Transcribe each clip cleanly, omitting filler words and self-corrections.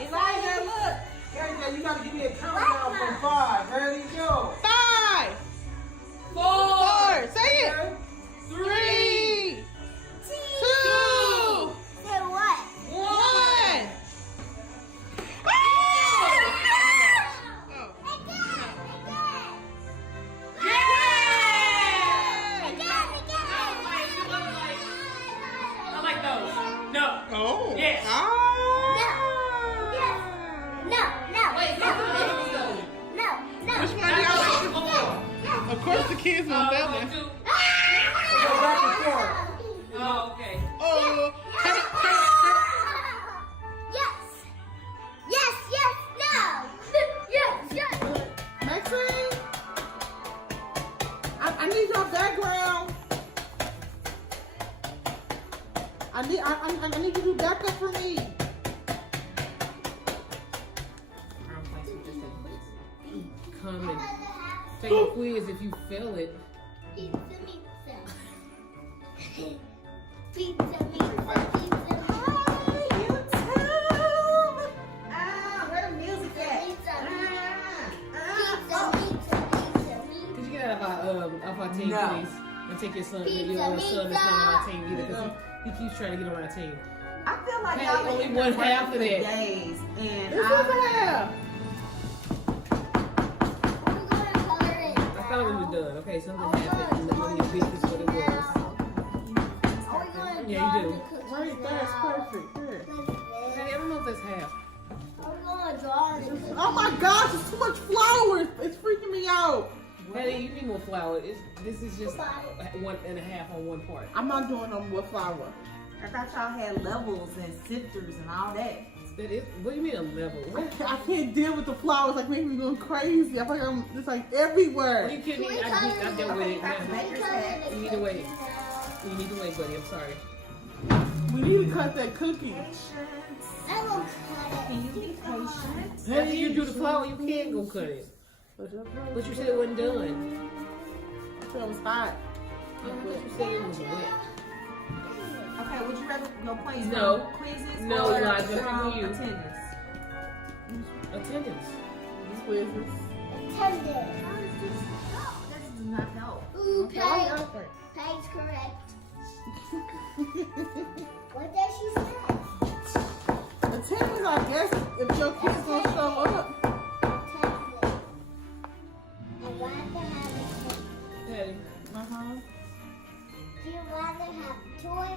Elijah, look. KJ, you gotta give me a countdown from 5. Ready, go. 5, 4, say it. 3, 2, Say what? 1. No. Oh. Yes. Ah. No. Wait, No. Which one do y'all like? Of course the kids want that one. Go back and forth. Oh, okay. Oh. Yes, no. Yes. Maxine, I need your background. I need you to do backup for me. Come and take a quiz if you fail it. Pizza. Where the music at? Could you get out of our team, No. please? And take your son. Your Pizza, son is not on our pizza. team either because he keeps trying to get on our team. I feel like Hey, y'all only been one half of working that. days, and This is a half. I thought we were done. Okay, something happened and none of your business what it was. Yeah, you do. Right, that's perfect. Here. Hey, I don't know if that's half. Oh my gosh, it's too much flour. It's freaking me out. Hey, you need more flour. This is just 1.5 on one part. I'm not doing no more flour. I thought y'all had levels and sifters and all that. That is. What do you mean a level? I can't deal with the flour. It's like making me go crazy. I feel like it's like everywhere. Are you kidding me? I dealt with it. Got the baker's hat. You need to wait. You need to wait, buddy. I'm sorry. We need to cut that cookie. Can you be patient? After you do the flour, you can go cut it. But you said it wasn't done. I thought it was hot. But you said it was wet. Okay, would you rather go play some No. quizzes No, or Elijah, some for you. attendance? Attendance. These quizzes. That does not help. Page correct. What did she say? Attendance, I guess, if your kids gonna show up. I'd rather have a Patty, Uh-huh. Do you rather have a toy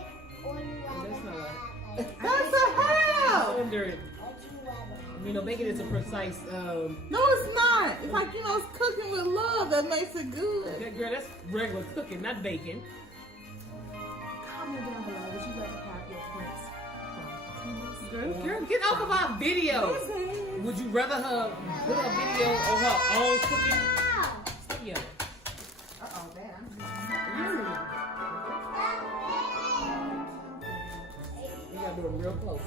or you rather That's not have a That's a half. under it. What you rather have? You know, bacon is a precise. No, it's not. It's like, it's cooking with love that makes it good. That girl, that's regular cooking, not bacon. Comment down below. Would you rather have your points from attendance? Girl, get off of our video. Would you rather her put a video of her own cooking? Stay yelling. Uh-oh, that You gotta do it real close.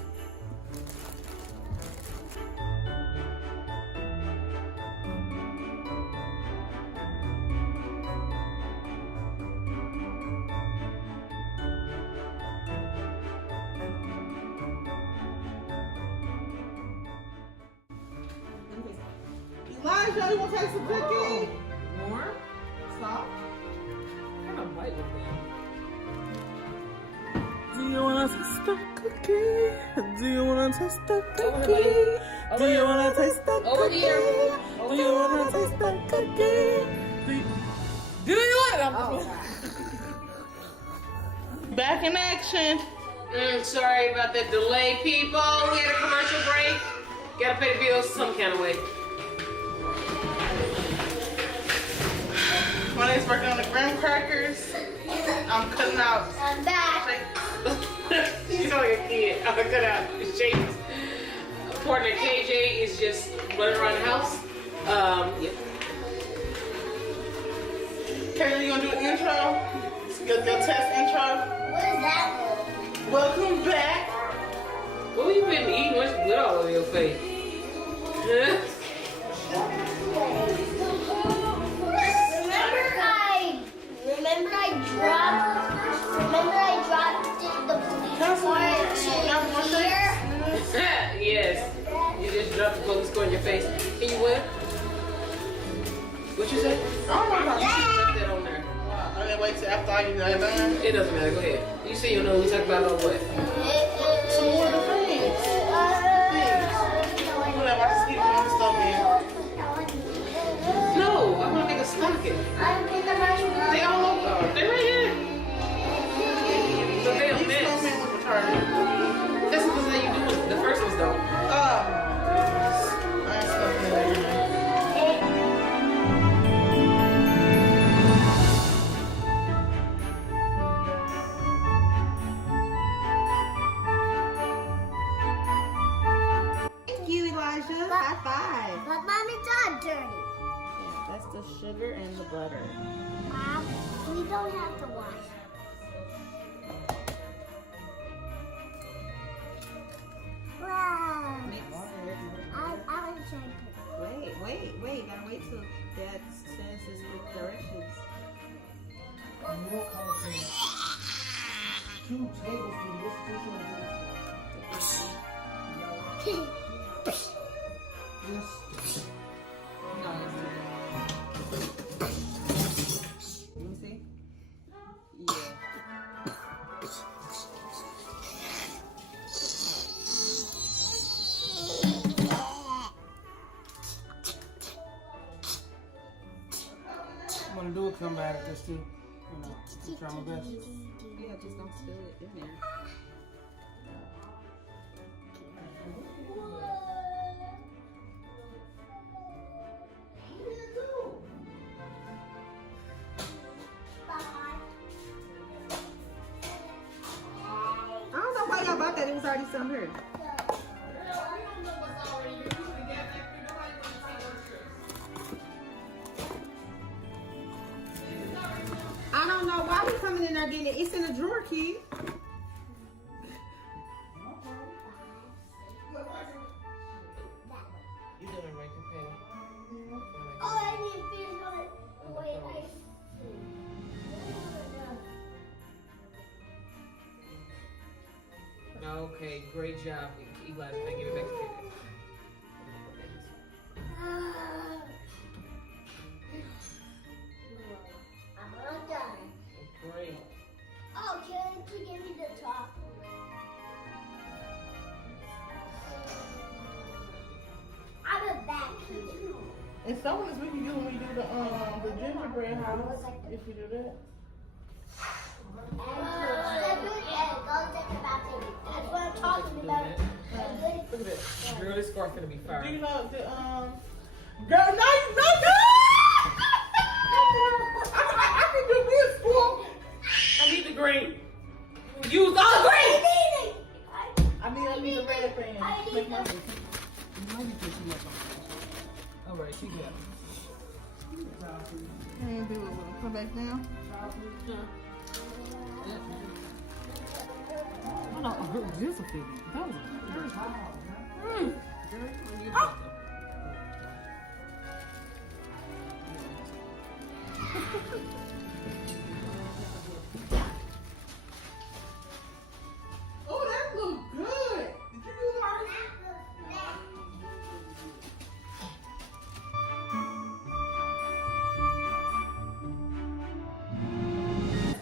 Elijah, you want to take some cookie? More? Stop. Kind of bite with that. Do you want to taste the cookie? Do you want to taste the Over cookie? here, Do you want to taste the Over cookie? here. Do you want to taste the cookie? Do you want it? Back in action. Sorry about that delay, people. We had a commercial break. Gotta pay the bills some kind of way. My name's working on the graham crackers. I'm cutting out. I'm back. She's like a kid. I'm gonna cut out the shapes. Partner KJ is just running around the house. Yep. Kayla, you gonna do an intro? Your test intro? What is that? Welcome back. What have you been eating? What's with all over your face? Remember I dropped the police car to here? going to score in your face. Can you win? What you say? I don't know about You should have left that on there. I didn't wait till after I get done. It doesn't matter. Go ahead. You say you know we talk about what? Some more of the things. Whatever, I just keep on the stuff in. No, I want to make a stocking. They all over. They right here. But they a These mess. snowmen look retarded. That's because how you do it. The first ones though. I ain't stuff in there. Thank you, Elijah. High five. But mommy's all dirty. Yeah, that's the sugar and the butter. Mom, we don't have to wash. Wow. I will shake it. Wait. Gotta wait till Dad says his directions. Milk comes in 2 tablespoons. This No, let me see. Yeah. I'm gonna do a comeback at this too. You know, I'm trying my best. Yeah, just don't spill it in there. I don't know why y'all bought that. It was already some here. I don't know why we coming in there getting it. It's in a drawer, kid. You doing right, Penny? Oh, I need to finish on it. Wait, Okay, great job, Eli. Can I give it back to you? I'm all done. Great. Oh, can you give me the top? I'm a back here. And some of this we can do when we do the gingerbread house. If we do that. That's what I'm talking about. Look at this. Girl, this scarf gonna be fire. Do you know the girl? No, you know I can do this for. I need the green. Use all the green. I need the red thing. Make my. All right, she got And do it. Come back down. Oh no, this is a figure. That was Oh, that looks good. Did you do ours?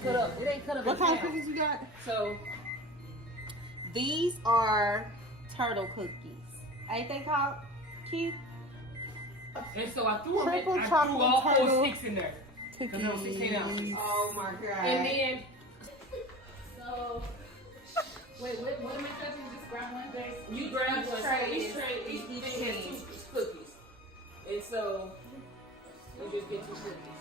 Cut up. It ain't cut up. What kind of cookies you got? So these are turtle cookies. Ain't they called, Keith? And so I threw them in, Triple I chocolate threw all turtle four sticks in there. Because there was 16 ounces. Oh my god. And then, So wait, what am I touching? Just grab one base. you grab one, so each Each thing thing. has 2 cookies. And so, you just get 2 cookies.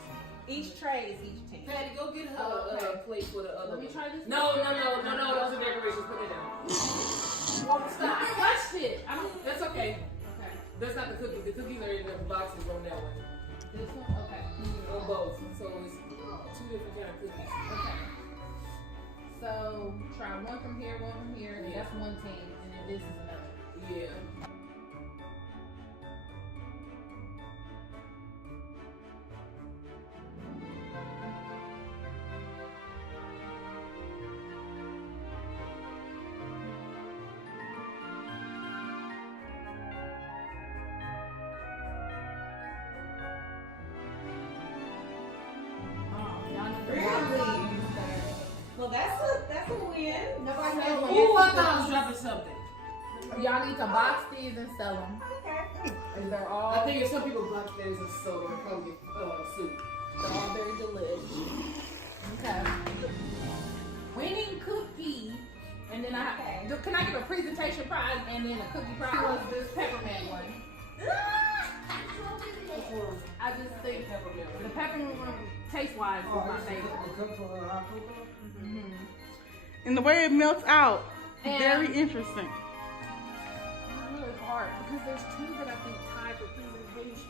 Each tray is each 10. Patty, go get her Oh, okay. a plate for the other Let me one. try this. No, those are decorations. Put it down. Stop. I touched it. I don't, that's okay. Okay. That's not the cookies. The cookies are in the boxes on that one. This one? Okay. On both. So it's 2 different kind of cookies. Okay. So try one from here, and Yeah. that's 1 team, and then this is another. Yeah. that's a win. Nobody knows what Ooh, I thought I was dropping something. Y'all need to box these and sell them. And they're all, I think if some people box things and soda, they'll probably soup. they're all very delicious. Okay. Winning cookie. And then can I give a presentation prize and then a cookie prize? Was this peppermint one? I just think the peppermint one, taste-wise, is my favorite. And the way it melts out, And- very interesting. It's really hard because there's two that I think tie for presentation.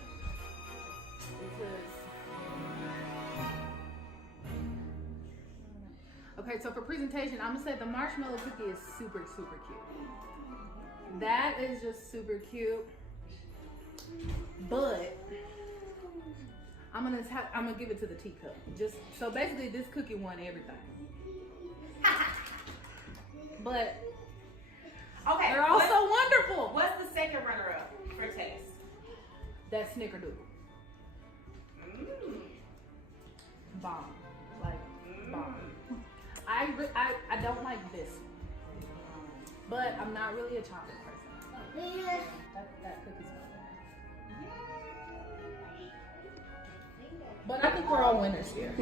Okay, so for presentation, I'm gonna say the marshmallow cookie is super, super cute. That is just super cute. But I'm gonna give it to the teacup. Just so basically, this cookie won everything. But Okay. they're all so wonderful. What's the second runner-up for taste? That's snickerdoodle. Bomb. Like, bomb. I don't like this one. But I'm not really a chocolate person. That cookie's my favorite. But I think we're all winners here.